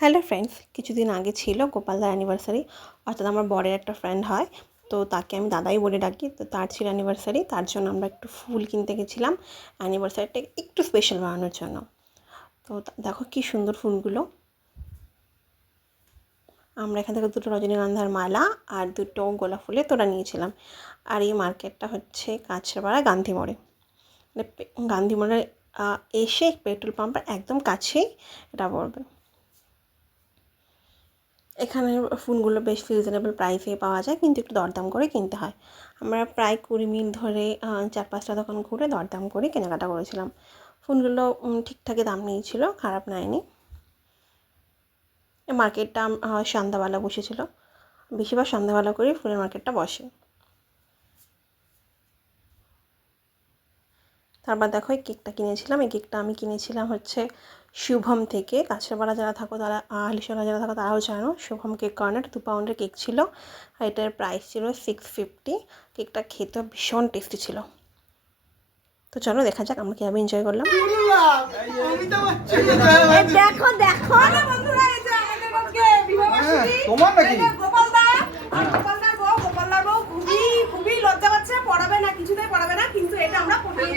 Hello friends, কিছুদিন আগে ছিল গোপালদার অ্যানিভার্সারি। অর্থাৎ আমার বরের একটা ফ্রেন্ড হয়, তো তাকে আমি দাদাই বলে ডাকি। তো তার ছিল অ্যানিভার্সারি, তার জন্য আমরা একটু ফুল কিনতে গেছিলাম অ্যানিভার্সারিটা একটু স্পেশাল বানানোর জন্য। তো দেখো কি সুন্দর ফুলগুলো। আমরা এখান থেকে দুটো রজনীগন্ধার মালা আর দুটো গোলাপ ফুলের তোড়া নিয়েছিলাম। আর এই মার্কেটটা হচ্ছে কাঁচরাপাড়া গান্ধী মোড়ে, গান্ধী মোড়ে এসে পেট্রোল পাম্পের একদম কাছেই এটা পড়বে। এখানে ফুলগুলো বেশ রিজনেবল প্রাইসে পাওয়া যায়, কিন্তু একটু দরদাম করে কিনতে হয়। আমরা প্রায় 20 মিনিট ধরে 4-5টা দোকান ঘুরে দরদাম করে কেনাকাটা করেছিলাম। ফুলগুলো ঠিকঠাকই দাম নিয়েছিল, খারাপ নেয়নি। এই মার্কেটটা সন্ধ্যাবেলা বসেছিল, বেশিরভাগ সন্ধ্যাবেলা করেই ফুলের মার্কেটটা বসে। তারপর দেখো এই কেকটা কিনেছিলাম। এই কেকটা আমি কিনেছিলাম হচ্ছে শুভম থেকে। কাঁচরাপাড়া যারা থাকো তারা, হালিশহরা যারা থাকো তারাও জানো, শুভম কেক কর্নার 2 পাউন্ডের কেক ছিল। আর এটার প্রাইস ছিল 650। কেকটা খেতেও ভীষণ টেস্টি ছিল। তো চলো দেখা যাক আমরা কীভাবে এনজয় করলাম। দেখো দেখো তোমার নাকি গোপালদার বউ খুবই লজ্জা পাচ্ছে, পড়াবে না, কিছুতেই পড়াবে না, কিন্তু এটা আমরা পড়িয়ে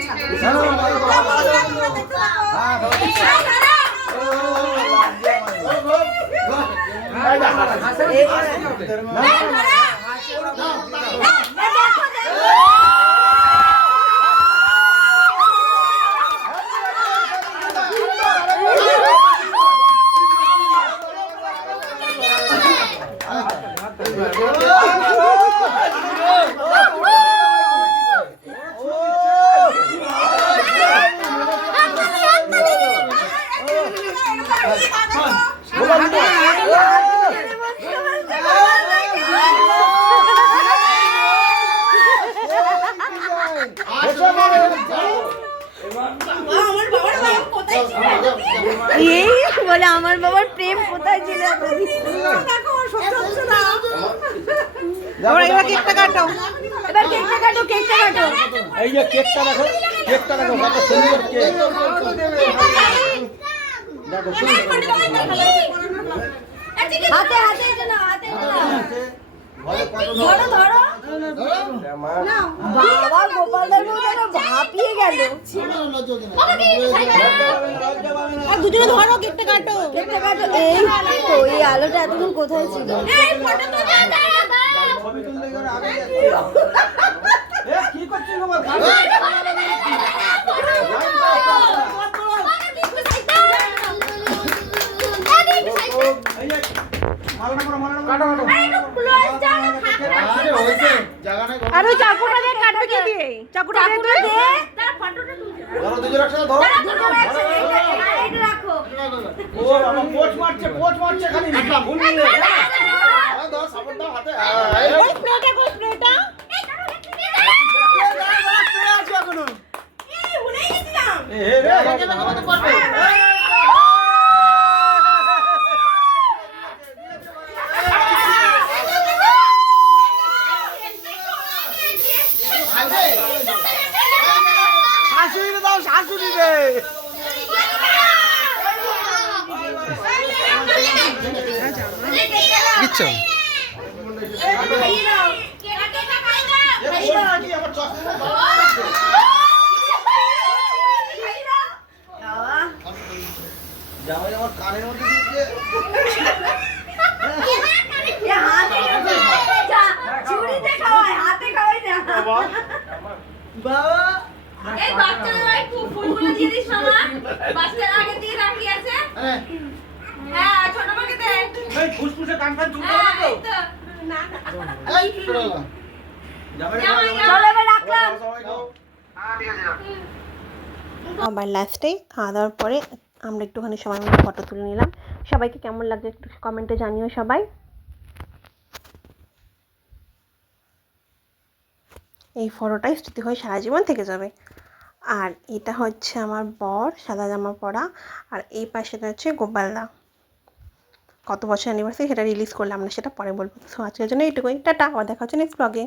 বলে আমার বাবার প্রেম কোথায় ছিল। এবার কেকটা কাটো, এবার কেকটা কাটো, কেকটা কাটো। এই যে কেকটা দেখো, কেকটা দেখো, কত সুন্দর কেক। দেখো হাতে হাতে না, হাতে ধরো ধরো। বাবা গোপালদার বউ যেন ভাপিয়ে গেল। দুজনে ধরো, কেকটা কাটো, কেকটা কাটো। এই তো এই আলোটা এতক্ষণ কোথায় ছিল? কি করছিস বাবা? আর ওই চাকুটা দিয়ে কাটবে কি দিয়ে? চাকুটা দিয়ে তার ফটোটা তুলতে ধরো, দুজন একসাথে ধরো। এটা রাখো। ও বাবা পোচ মারছে খালি। ভুল নিলে দাও, সাপোর্ট দাও হাতে। ওই স্প্রেটা কো, স্প্রেটা আছে এখনো। এই ভুলে গেছিলাম। এ রে কত পারবে? শাশুড়ি দাও, শাশুড়ি রে। কিচ্ছু জামাই আমার কানের মধ্যে দিয়ে চুরিতে খাওয়ায়, হাতে খাওয়াই না। বাবা এই বাচ্চাদের ভাই ফুলগুলো দিয়ে দিস মামা। বাচ্চারা আগে দিয়ে রাখি আছে। হ্যাঁ, ছোট মাকে দে। এই ফুসফুসে কান চুল হ্যাঁ, করো এই তো। তো। না না। এই চলো জামাই চলো এবার রাখলাম। সবাই খাও। আবার লাস্টে খাওয়া দাওয়ার পরে আমরা একটুখানি সবাই মিলে ফটো তুলে নিলাম। সবাইকে কেমন লাগছে একটু কমেন্টে জানিও সবাই। এই ফটোটাই স্মৃতি হয়ে সারা জীবন থেকে যাবে। আর এটা হচ্ছে আমার বর, সাদা জামা পরা। আর এই পাশেটা হচ্ছে গোপালদা। কত বছর অ্যানিভার্সারি সেটা রিলিজ করলাম না, সেটা পরে বলবো। সো আজকের জন্য এইটুকুই, টাটা, আবার দেখা হচ্ছে নেক্সট ব্লগে।